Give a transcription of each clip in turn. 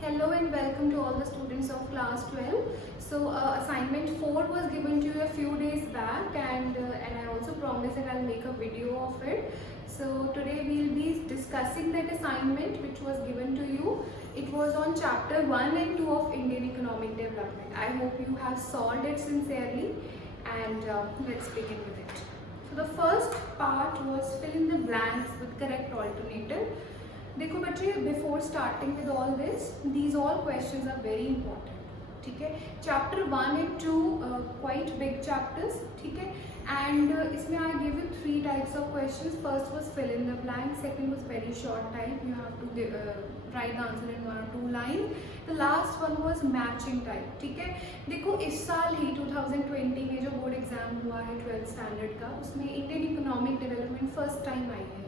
Hello and welcome to all the students of class 12. So assignment 4 was given to you a few days back and I also promised that I'll make a video of it. So today we'll be discussing that assignment which was given to you. It was on chapter 1 and 2 of Indian Economic Development. I hope you have solved it sincerely and let's begin with it. So the first part was fill in the blanks with correct alternative. देखो बच्चे before starting with all this these all questions are very important. ठीक है, chapter 1 and 2 quite big chapters. ठीक है, and इसमें I give you 3 types of questions. First was fill in the blank, second was very short type, you have to write the answer in 1 or 2 line. The last one was matching type. ठीक है, देखो इस साल ही 2020 में जो board exam हुआ है 12th standard का, उसमें Indian economic development first time I है.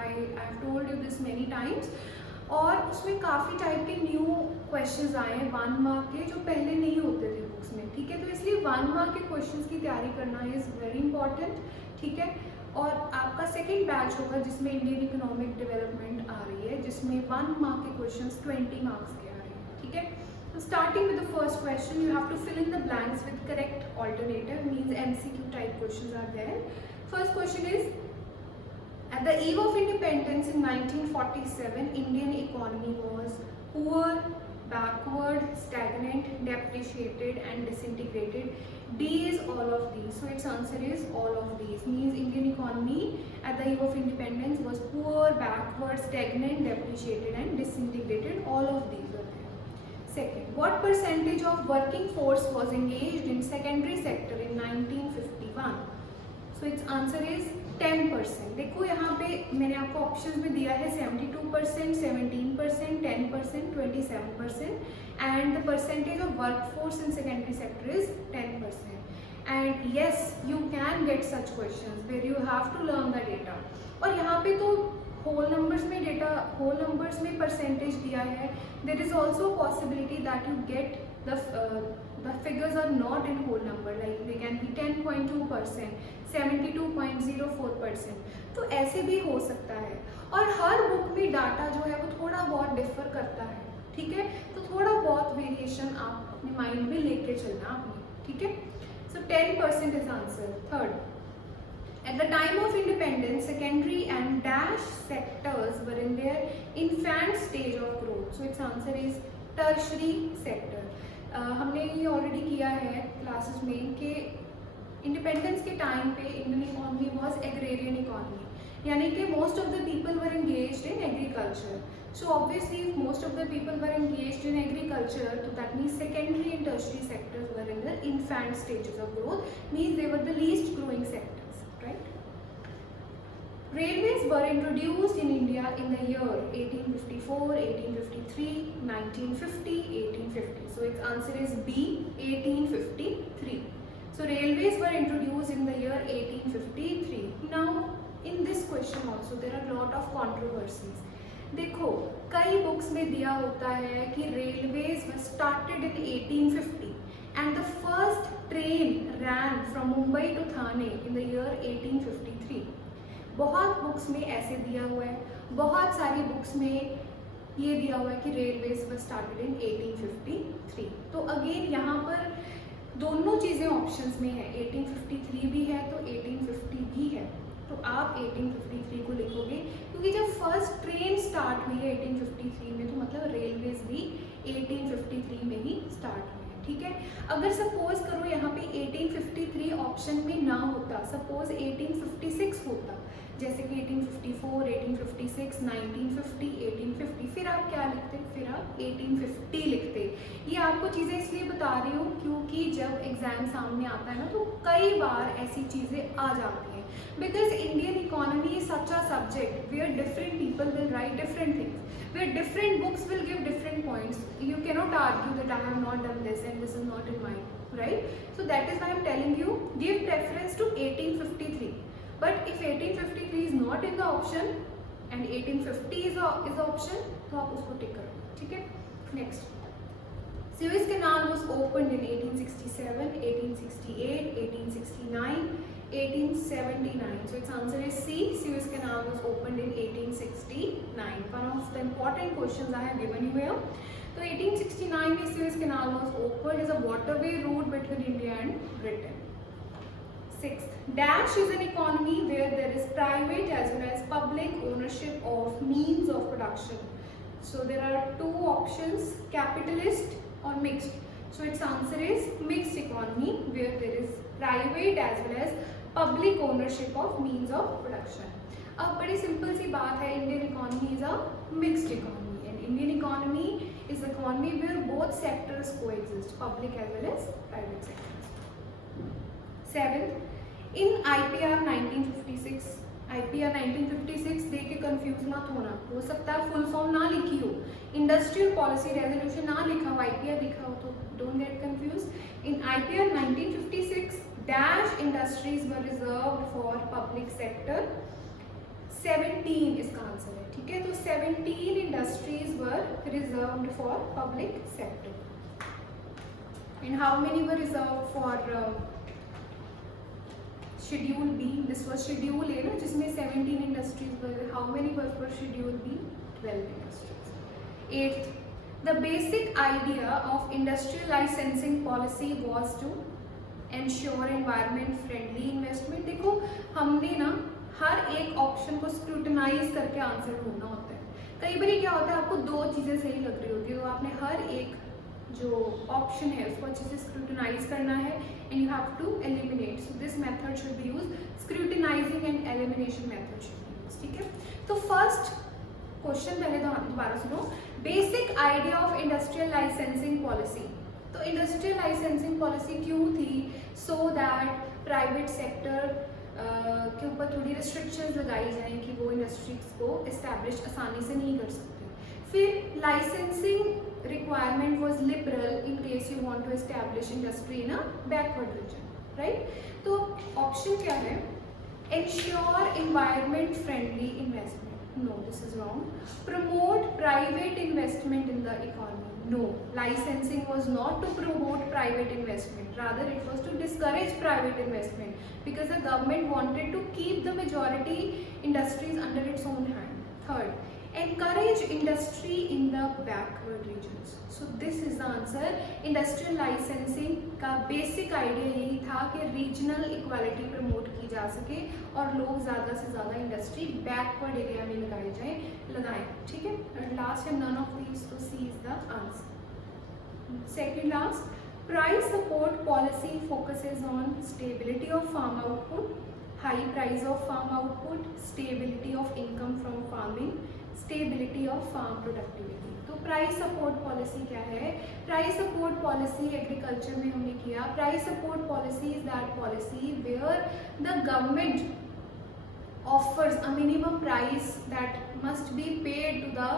I have told you this many times. और उसमें काफ़ी टाइप के न्यू क्वेश्चंस आए हैं 1 मार्क के जो पहले नहीं होते थे बुक्स में. ठीक है, तो इसलिए 1 मार्क के क्वेश्चंस की तैयारी करना इज़ वेरी इंपॉर्टेंट. ठीक है, और आपका सेकेंड बैच होगा जिसमें इंडियन इकोनॉमिक डेवलपमेंट आ रही है, जिसमें 1 मार्क के क्वेश्चंस 20 मार्क्स के आ रहे हैं. ठीक है, तो starting with the first question you have to fill in the blanks with correct alternative. Means MCQ type questions are there. First question is at the eve of independence in 1947, Indian economy was poor, backward, stagnant, depreciated and disintegrated. D is all of these. So its answer is all of these. Means Indian economy at the eve of independence was poor, backward, stagnant, depreciated and disintegrated. All of these were there. Second, what percentage of working force was engaged in secondary sector in 1951? So its answer is 10%. देखो यहाँ पे मैंने आपको options में दिया है 72%, 17%, 10%, 27%, and the percentage of work force in secondary sector is 10%. And yes you can get such questions where you have to learn the data. और यहाँ पे तो होल नंबर्स में डेटा, होल नंबर्स में परसेंटेज दिया है. There is also possibility that you get the figures are not in whole number, like they can be 10.2%, 72.04%. तो ऐसे भी हो सकता है. और हर बुक में डाटा जो है वो थोड़ा बहुत डिफर करता है. ठीक है, तो थोड़ा बहुत वेरिएशन आप अपने माइंड में लेके चलना आपने. ठीक है, सो 10% is answer. Third, at the time of independence, secondary and dash sectors were in their infant stage of growth. So its answer is tertiary sector. हमने ये ऑलरेडी किया है क्लासेस में कि इंडिपेंडेंस के टाइम पे Indian economy was agrarian economy, यानी कि most of the people were engaged in agriculture. So obviously if most of the people were engaged in agriculture, तो that means secondary and tertiary sectors were in the infant stages of growth, means they were the least growing sectors. Right. Railways were introduced in India in the year 1854, 1853, 1950, 1850. So its answer is B, 1853. So railways were introduced in the year 1853. Now in this question also there are a lot of controversies. देखो कई books में दिया होता है कि railways were started in 1850 and the first train ran from Mumbai to Thane in the year 1853. बहुत books में ऐसे दिया हुआ है, बहुत सारी बुक्स में ये दिया हुआ है कि रेलवेज वर स्टार्टेड इन 1853. तो अगेन यहाँ पर दोनों चीज़ें ऑप्शंस में है. 1853 भी है तो 1850 भी है, तो आप 1853 को लिखोगे क्योंकि जब फर्स्ट ट्रेन स्टार्ट हुई है 1853 में, तो मतलब रेलवेज भी 1853 में ही स्टार्ट हुई है. ठीक है, अगर सपोज करो यहाँ पे 1853 ऑप्शन में ना होता, सपोज 1856 होता, जैसे कि 1854, 1856, 1950, 1850, फिर आप क्या लिखते, फिर आप 1850 लिखते. ये आपको चीज़ें इसलिए बता रही हूँ क्योंकि जब एग्जाम सामने आता है ना तो कई बार ऐसी चीज़ें आ जाती हैं. Because Indian economy is such a subject where different people will write different things, where different books will give different points. You cannot argue that I have not done this and this is not in mind, right? So that is why I am telling you, give preference to 1853. But if 1853 is not in the option and 1850 is option, तो आप उसको टिक करो. ठीक है, next. Suez Canal was opened in 1867, 1868, 1869, 1879. So its answer is C. Suez Canal was opened in 1869. One of the important questions I have given you here. तो 1869 में Suez Canal was opened as a waterway route between India and Britain. Sixth, dash is an economy where there is private as well as public ownership of means of production. So there are two options, capitalist or mixed. So its answer is mixed economy where there is private as well as public ownership of means of production. अब बड़ी simple सी बात है, Indian economy is a mixed economy and Indian economy is economy where both sectors coexist, public as well as private sectors. Seventh, in IPR 1956, IPR 1956 दे के confuse मत होना, हो सकता है फुल फॉर्म ना लिखी हो, इंडस्ट्रियल पॉलिसी रेजोल्यूशन ना लिखा हो, आईपीआर लिखा हो, तो don't get confuse. In IPR 1956 dash industries were reserved for public sector. 17 इसका आंसर है, ठीक है. तो 17 industries were reserved for public sector. And how many were reserved for schedule B? This was schedule A ना, जिसमें 17 industries were. How many were for schedule B? 12 industries. 8th, the basic idea of industrial licensing policy was to ensure environment friendly investment. देखो हमने ना हर एक option को scrutinise करके answer ढूंढना होता है. कई बार क्या होता है, आपको दो चीज़ें सही लग रही होती है, तो आपने हर एक जो ऑप्शन है उसको अच्छे से स्क्रूटनाइज करना है and you have to eliminate. So this method should be use, scrutinising and elimination method should be use, ठीक है. तो फर्स्ट क्वेश्चन पहले दोबारा सुनो. Basic idea of industrial licensing policy. तो इंडस्ट्रियल लाइसेंसिंग पॉलिसी क्यों थी? सो दैट प्राइवेट सेक्टर के ऊपर थोड़ी रिस्ट्रिक्शंस लगाई जाएं कि वो इंडस्ट्रीज को इस्टेब्लिश आसानी से नहीं कर सकते. फिर licensing requirement was liberal in case you want to establish industry in a backward region, right. तो ऑप्शन क्या है? Ensure environment friendly investment. No, this is wrong. Promote private investment in the economy. No, licensing was not to promote private investment. Rather, it was to discourage private investment because the government wanted to keep the majority industries under its own hand. Third, encourage industry in the backward regions. So this is the answer. Industrial licensing का basic idea यही था कि regional equality promote की जा सके और लोग ज़्यादा से ज़्यादा इंडस्ट्री बैकवर्ड एरिया में लगाएं, ठीक है. और लास्ट है none of these, तो C is the answer. Second last, price support policy focuses on stability of farm output, high price of farm output, stability of income from farming, stability of farm productivity. तो price support policy क्या है? Price support policy agriculture में हमने किया. Price support policy is that policy where the government offers a minimum price that must be paid to the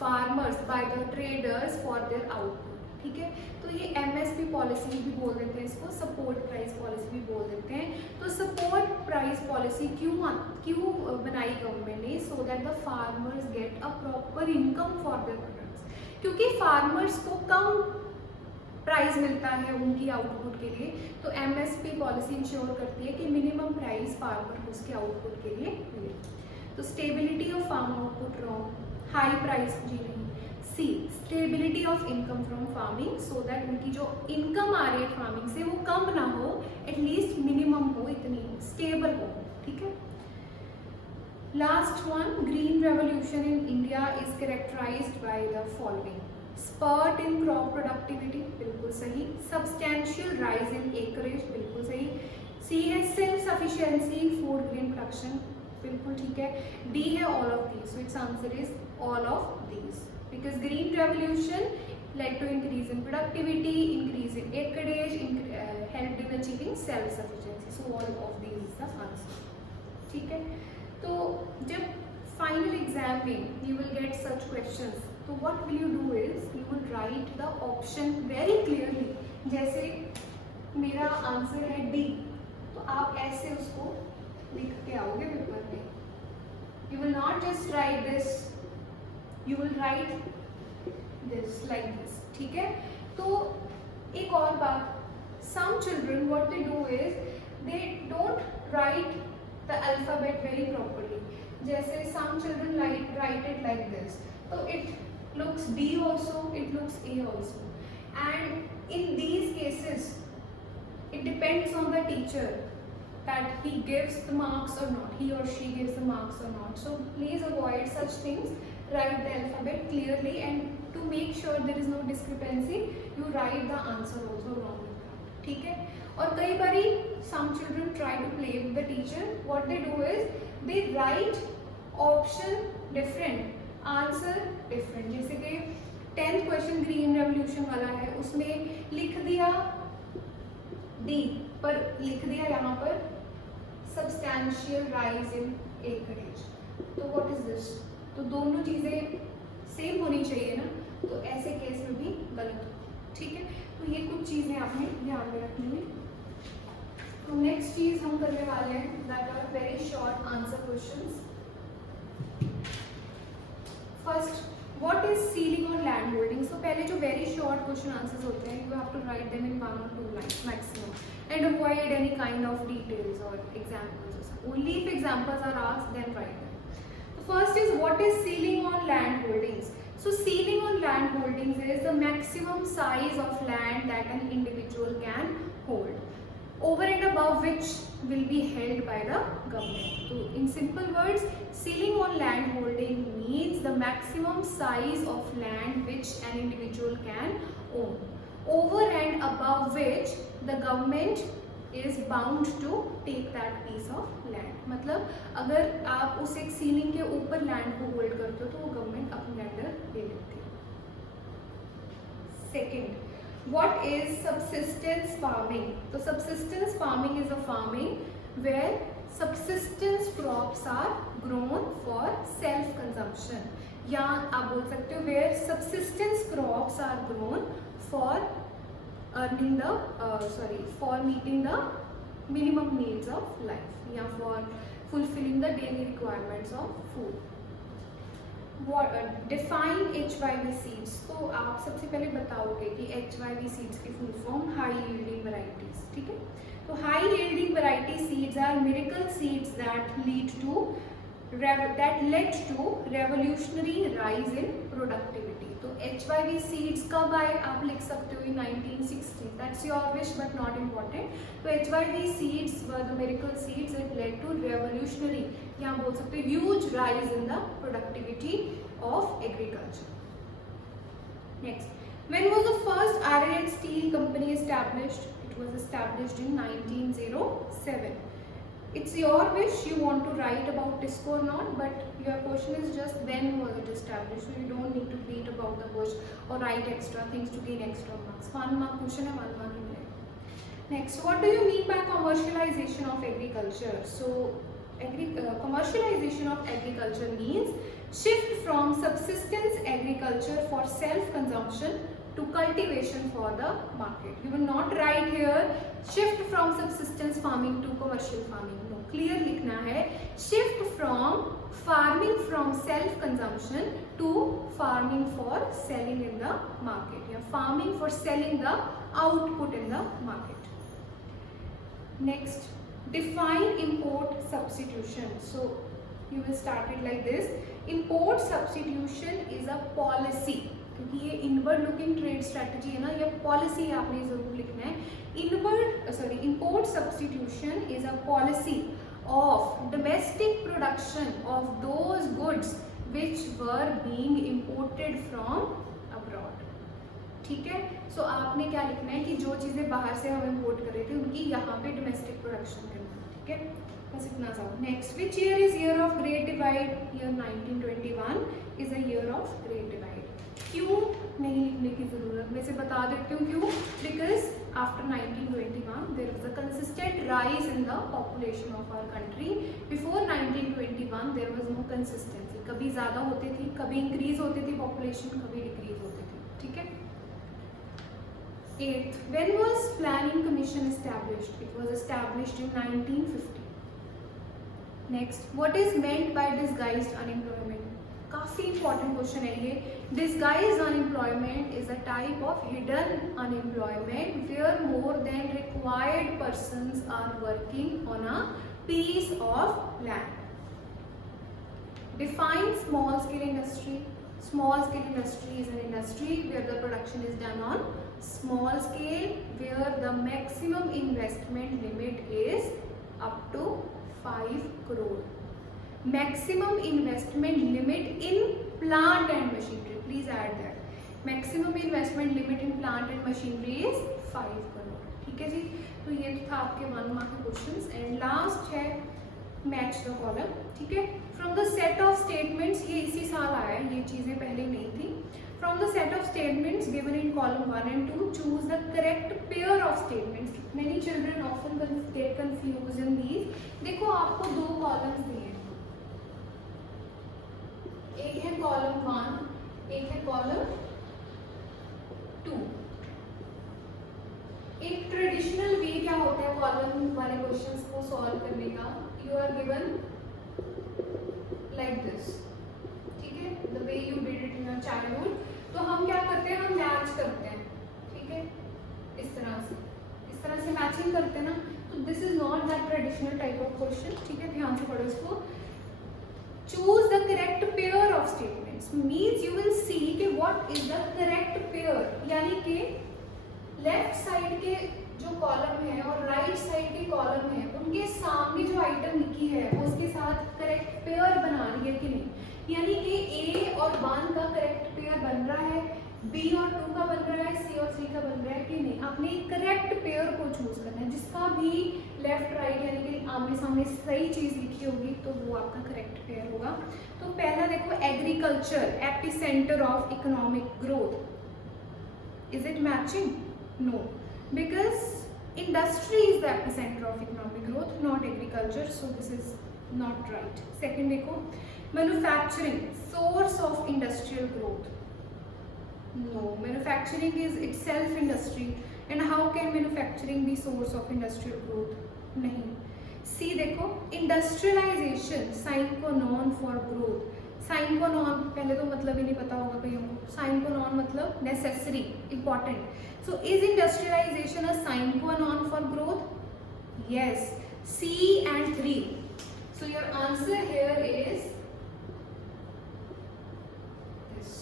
farmers by the traders for their output, ठीक है. तो ये MSP policy भी बोल देते हैं इसको, सपोर्ट प्राइस पॉलिसी भी बोल देते हैं. तो सपोर्ट प्राइस पॉलिसी क्यों बनाई गवर्नमेंट ने? So that the farmers get a proper income for their products. क्योंकि फार्मर्स को कम प्राइस मिलता है उनकी आउटपुट के लिए, तो MSP पॉलिसी इंश्योर करती है कि मिनिमम प्राइस फार्मर को उसके आउटपुट के लिए मिले. तो stability of farm output wrong, high price जी नहीं. C, stability of income from farming, so that उनकी जो इनकम आ रही है फार्मिंग से वो कम ना हो, एटलीस्ट मिनिमम हो, इतनी स्टेबल हो, ठीक है. Last one, green revolution in India is characterised by the following. Spurt in crop productivity, बिल्कुल सही. सब्सटैंशियल राइज इन एकरेज, बिल्कुल सही. सी है सेल्फ सफिशिएंसी इन फूड ग्रेन प्रोडक्शन, बिल्कुल ठीक है. डी है all of these. So it's answer is all of these because green revolution led to increase in productivity, increase in acreage, helped in achieving self sufficiency. So all of these is the answer, ठीक है. तो जब final exam में you will get such questions, तो what will you do is you will write the option very clearly. जैसे मेरा answer है D, तो आप ऐसे उसको लिख के आओगे पेपर में. You will not just write this, you will write this like this, ठीक है. तो एक और बात, some children what they do is they don't write the alphabet very properly. जैसे some children write it like this, so it looks D also, it looks A also. And in these cases, it depends on the teacher that he gives the marks or not, he or she gives the marks or not. So please avoid such things. Write the alphabet clearly, and to make sure there is no discrepancy, you write the answer also wrong. ठीक है? और कई बारी some children try to play with the teacher. What they do is they write option different, answer different. जैसे कि 10th question green revolution वाला है, उसमें लिख दिया डी पर लिख दिया यहाँ पर सब्सटैंशियल राइज इन एकरेज. तो व्हाट इज दिस? तो दोनों चीजें सेम होनी चाहिए ना, तो ऐसे केस में भी गलत हो. ठीक है, तो ये कुछ चीजें आपने ध्यान में रखनी है. तो नेक्स्ट चीज हम करने वाले हैं that are very short answer questions. First, what is ceiling on land holding? So पहले जो वेरी शॉर्ट क्वेश्चन आंसर्स होते हैं, you have to write them in 1 or 2 lines maximum and avoid any kind of details or examples. Only if examples are asked, then write them. The first is, what is ceiling on land holdings? So ceiling on land holdings is the maximum size of land that an individual can hold, over and above which will be held by the government. So in simple words, ceiling on land holding means the maximum size of land which an individual can own, over and above which the government is bound to take that piece of land. मतलब अगर आप उस एक ceiling के ऊपर land को hold करते हो तो वो गवर्नमेंट अपने अंडर ले लेती है. Second, what is subsistence farming? So subsistence farming is a farming where subsistence crops are grown for self consumption, या आप बोल सकते हो where subsistence crops are grown for earning the for meeting the minimum needs of life, या for fulfilling the daily requirements of food. Define HYV seeds. तो आप सबसे पहले बताओगे कि HYV सीड्स की full form high yielding varieties. ठीक है, तो high yielding variety seeds are miracle seeds that led to revolutionary rise in productivity. तो HYV सीड्स कब आए आप लिख सकते हो in 1960. That's your wish but not important. तो HYV seeds were the miracle seeds that led to revolutionary, यहाँ बोल सकते हो huge rise in the productivity of agriculture. Next, when was the first iron and steel company established? It was established in 1907. It's your wish, you want to write about TISCO or not, but your question is just when was it established, so you don't need to read about the bush or write extra things to gain extra marks. 1 mark question है, 1 mark मिलेगा. Next, what do you mean by commercialization of agriculture? So commercialization of agriculture means shift from subsistence agriculture for self-consumption to cultivation for the market. You will not write here shift from subsistence farming to commercial farming. No, clear लिखना है shift from farming from self-consumption to farming for selling in the market, या farming for selling the output in the market. Next, define import substitution. So you will start it like this. Import substitution is a policy. क्योंकि ये inward looking trade strategy है ना, ये policy आपने जरूर लिखना है. Import substitution is a policy of domestic production of those goods which were being imported from abroad. ठीक है, सो आपने क्या लिखना है कि जो चीज़ें बाहर से हम इंपोर्ट कर रहे थे उनकी यहाँ पे डोमेस्टिक प्रोडक्शन करना. ठीक है, बस इतना सा. Next, which year is year of great divide? Year 1921 is a year of great divide. क्यों नहीं लिखने की जरूरत, मैं से बता देती हूँ क्यों. Because after 1921 there was a consistent rise in the population of our country. Before 1921 there was no consistency. कभी ज़्यादा होती थी, कभी इंक्रीज होती थी पॉपुलेशन, कभी डिक्रीज होती थी. ठीक है. 8th, when was planning commission established? It was established in 1950. Next, what is meant by disguised unemployment? काफ़ी इंपॉर्टेंट क्वेश्चन है ये. Disguised unemployment is a type of hidden unemployment where more than required persons are working on a piece of land. Define small scale industry. Small scale industry is an industry where the production is done on small scale, where the maximum investment limit is up to 5 crore. Maximum investment limit in plant and machinery, please add that. Maximum investment limit in plant and machinery is 5 crore. ठीक है जी, तो ये था आपके 1 mark के questions. And last है match the column. ठीक है, from the set of statements, ये इसी साल आया है, ये चीज़ें पहले नहीं थी. From the set of statements given in column 1 and 2 choose the correct pair of statements. Many children often get confuse in these. देखो आपको 2 कॉलम्स दिए, एक है कॉलम 1, एक है कॉलम 2. एक ट्रेडिशनल वे क्या होता है कॉलम वाले क्वेश्चंस को सॉल्व करने का. You are given like this. ठीक है, the way you did it in your childhood. तो हम क्या करते हैं, हम मैच करते हैं. ठीक है, इस तरह से मैचिंग करते हैं ना. तो this is not that traditional type of question. ठीक है, ध्यान से पढ़ो इसको. Choose the correct pair of statements means you will see कि what is the correct pair, यानी कि लेफ्ट साइड के जो कॉलम है और राइट साइड के कॉलम है, उनके सामने जो आइटम लिखी है उसके साथ करेक्ट पेयर बना रही है कि नहीं. यानी कि ए और 1 का करेक्ट पेयर बन रहा है, बी और 2 का बन रहा है, सी और 3 का बन रहा है कि नहीं. आपने करेक्ट पेयर को चूज करना है, जिसका भी लेफ्ट राइट यानी कि आमने सामने सही चीज लिखी होगी तो वो आपका करेक्ट पेयर होगा. तो पहला देखो, agriculture epicentre of economic growth. Is it matching? No, because industry is the epicenter of economic growth, not agriculture, so this is not right. Second देखो, manufacturing source of industrial growth. No, manufacturing is itself industry, and how can manufacturing be source of industrial growth? नहीं. C देखो, industrialization sign को non for growth. Sign qua non पहले तो मतलब ही नहीं पता होगा कईयों को. साइन को नॉन मतलब necessary, important. So is industrialisation a sine qua non for growth? Yes. C and 3. So your answer here is this.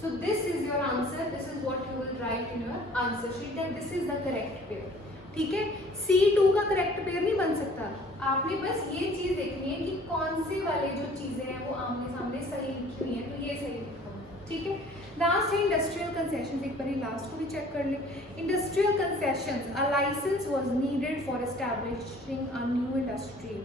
So this is your answer. This is what you will write in your answer sheet, and this is the correct pair. ठीक है, C2 का correct pair नहीं बन सकता. आपने बस ये चीज देखनी है कि कौन से वाले जो चीजें हैं वो आमने सामने सही लिखी हुई है, तो ये सही लिखो. ठीक है, लास्ट है इंडस्ट्रियल कंसेशन. एक बार लास्ट को भी चेक कर ले. Industrial concession, a licence was needed for establishing a new industry.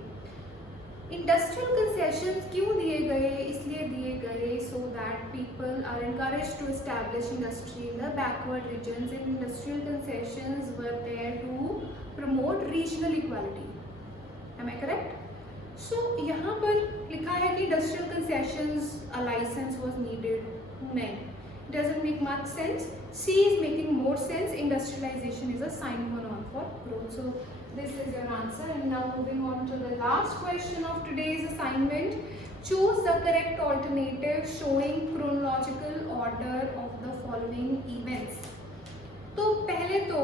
Industrial concessions क्यों दिए गए? इसलिए दिए गए so that people are encouraged to establish industry in the backward regions. And industrial concessions were there to promote regional equality. Am I correct? So यहाँ पर लिखा है कि industrial concessions a licence was needed. नहीं, it doesn't make much sense. C is making more sense. Industrialization is a sine qua non for growth. So this is your answer. And now moving on to the last question of today's assignment. Choose the correct alternative showing chronological order of the following events. तो पहले तो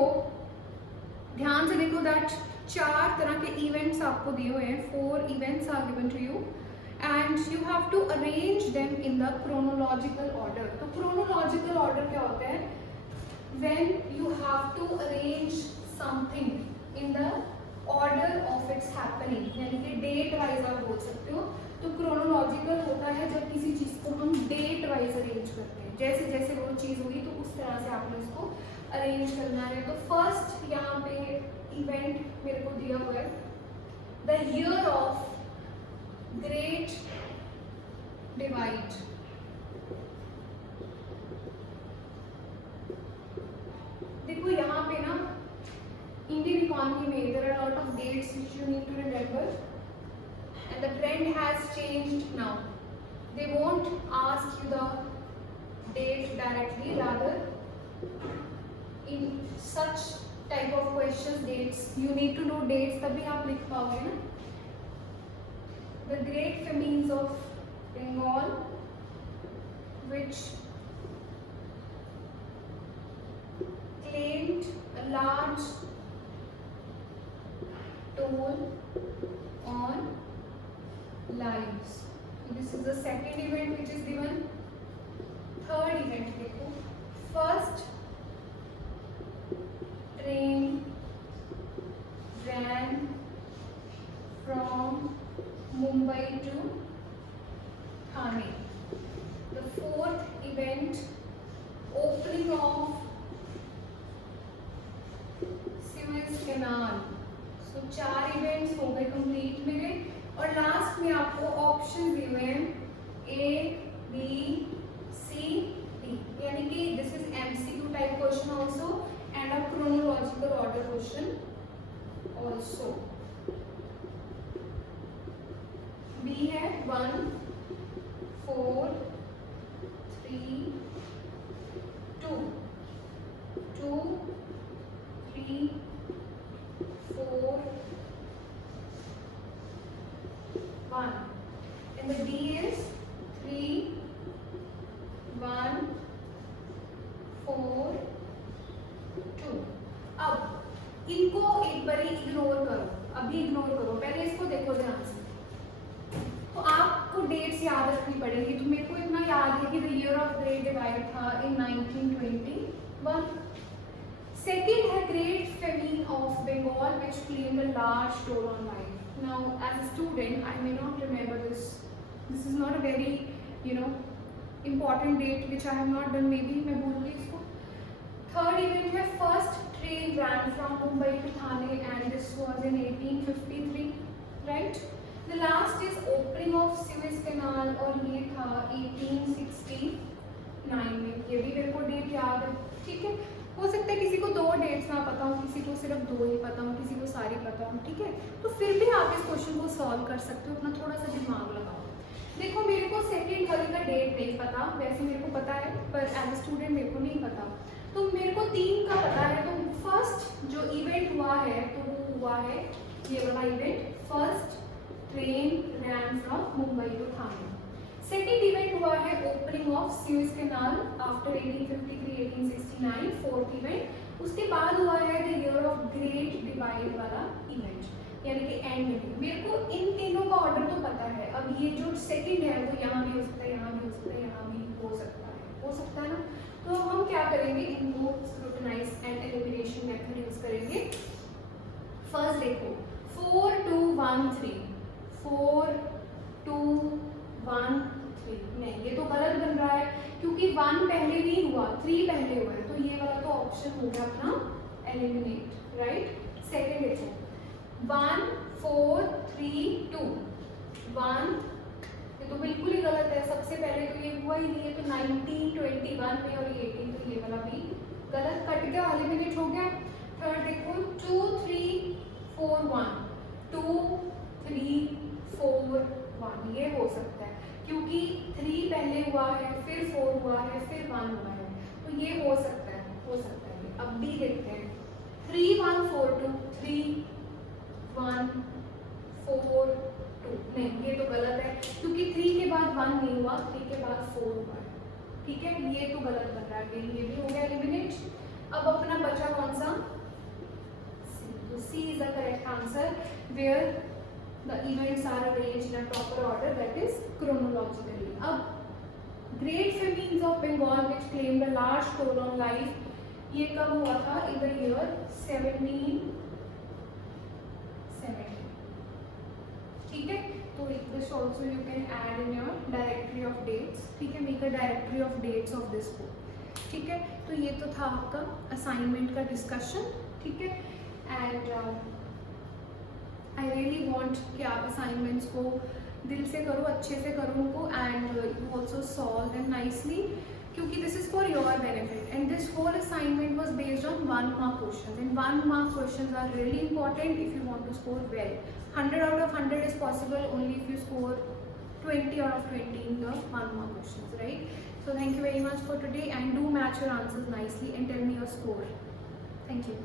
ध्यान से देखो that 4 तरह के events आपको दिए हुए हैं. 4 events are given to you. And you have to arrange them in the chronological order. तो chronological order क्या होता है? When you have to arrange something in the order of its happening, यानी कि date wise आप बोल सकते हो. तो chronological होता है जब किसी चीज़ को हम date wise arrange करते हैं. जैसे जैसे वो चीज़ हुई तो उस तरह से आपने उसको arrange करना है. तो first यहाँ पे event मेरे को दिया हुआ है, the year of great divide. देखो यहाँ पे ना इंडियन इकोनॉमी में there are lot of dates which you need to remember, and the trend has changed now. They won't ask you the date directly, rather in such type of questions dates you need to know dates, तभी आप लिख पाओगे ना. The great famines of Bengal, which claimed a large toll on lives. So this is the second event which is given. Third event देखो, first train ran from Mumbai to Thane. The fourth event, opening of Suez Canal. So 4 events हो गए complete मेरे, और last में आपको option दिए हुए हैं A, B, C, D, यानी कि this is MCQ type question also and a chronological order question also. B है 1, 4, 3, 2, 2, 3, 4, 1, and the D is 3, 1, 4, 2. अब इनको एक बार इग्नोर करो, अभी इग्नोर करो, पहले इसको देखो ध्यान से. तो आपको डेट्स याद रखनी पड़ेगी. तो मेरे को इतना याद है कि the year of great divide था इन 1921. सेकेंड है great famine of Bengal which claimed a large toll on life. Now as a student I may not remember this. This is not a very important date which I have not done. Maybe मैं भूलूंगी इसको. Third event है first train ran from Mumbai to Thane and this was in 1853, right? The last is opening of Suez Canal और ये था 1869 में. ये भी मेरे को डेट याद है. ठीक है, हो सकता है किसी को 2 डेट्स ना पता हो, किसी को सिर्फ 2 ही पता हो, किसी को सारी पता हो. ठीक है, तो फिर भी आप इस क्वेश्चन को सॉल्व कर सकते हो. अपना थोड़ा सा दिमाग लगाओ. देखो मेरे को सेकेंड वाली का डेट नहीं पता, वैसे मेरे को पता है, पर एज ए स्टूडेंट मेरे को नहीं पता. तो मेरे को 3 का पता है. तो फर्स्ट जो इवेंट हुआ है तो वो हुआ है ये वाला event, first train ran from Mumbai to Thane. Second event हुआ है opening of Suez canal after 1853-1869. Fourth event उसके बाद हुआ है the year of great divide वाला इवेंट, यानी कि एंड में. मेरे को इन तीनों का ऑर्डर तो पता है. अब ये जो सेकेंड है वो यहाँ भी हो सकता है, यहाँ भी हो सकता है, यहाँ भी हो सकता है ना. तो हम क्या करेंगे, इनको scrutinise and elimination method use करेंगे. फर्स्ट देखो 4, 2, 1, 3, 4, 2, 1, 3. नहीं, ये तो गलत बन रहा है क्योंकि 1 पहले नहीं हुआ, 3 पहले हुआ है. तो ये वाला तो ऑप्शन हो गया अपना एलिमिनेट, राइट. सेकेंड देखो 1, 4, 3, 2, 1. ये तो बिल्कुल ही गलत है. सबसे पहले तो ये हुआ ही नहीं है. तो 1921 में और 18, तो ये वाला भी गलत, कट गया, एलिमिनेट हो गया. थर्ड देखो 2, 3, 4, 1, 2, 3, 4, 1. ये हो सकता है क्योंकि 3 पहले हुआ है, फिर 4 हुआ है, फिर 1 हुआ है. तो ये हो सकता है, हो सकता है. अब भी देखते हैं 3, 1, 4, 2, 3, 1, 4, 2. नहीं, ये तो गलत है क्योंकि 3 के बाद 1 नहीं हुआ, 3 के बाद 4 हुआ है. ठीक है, ये तो गलत बन रहा है. ये भी हो गया एलिमिनेट. अब अपना बचा कौन सा, C is the correct answer where the events are arranged in a proper order, that is chronologically. अब great famines of Bengal which claimed a large toll on life, ये कब हुआ था, in the year 1770. ठीक है, तो this also you can add in your directory of dates. ठीक है, make a directory of dates of this book. ठीक है, तो ये तो था आपका असाइनमेंट का डिस्कशन. ठीक है, एंड आई रियली वॉन्ट कि आप असाइनमेंट्स को दिल से करो, अच्छे से करो उनको, and you also solve them nicely, क्योंकि this is for your benefit. And this whole assignment was based on 1 mark question, and 1 mark question are really important if you want to score well. 100 out of 100 is possible only if you score 20 out of 20 in the 1 mark questions, right? So thank you very much for today, and do match your answers nicely and tell me your score. Thank you.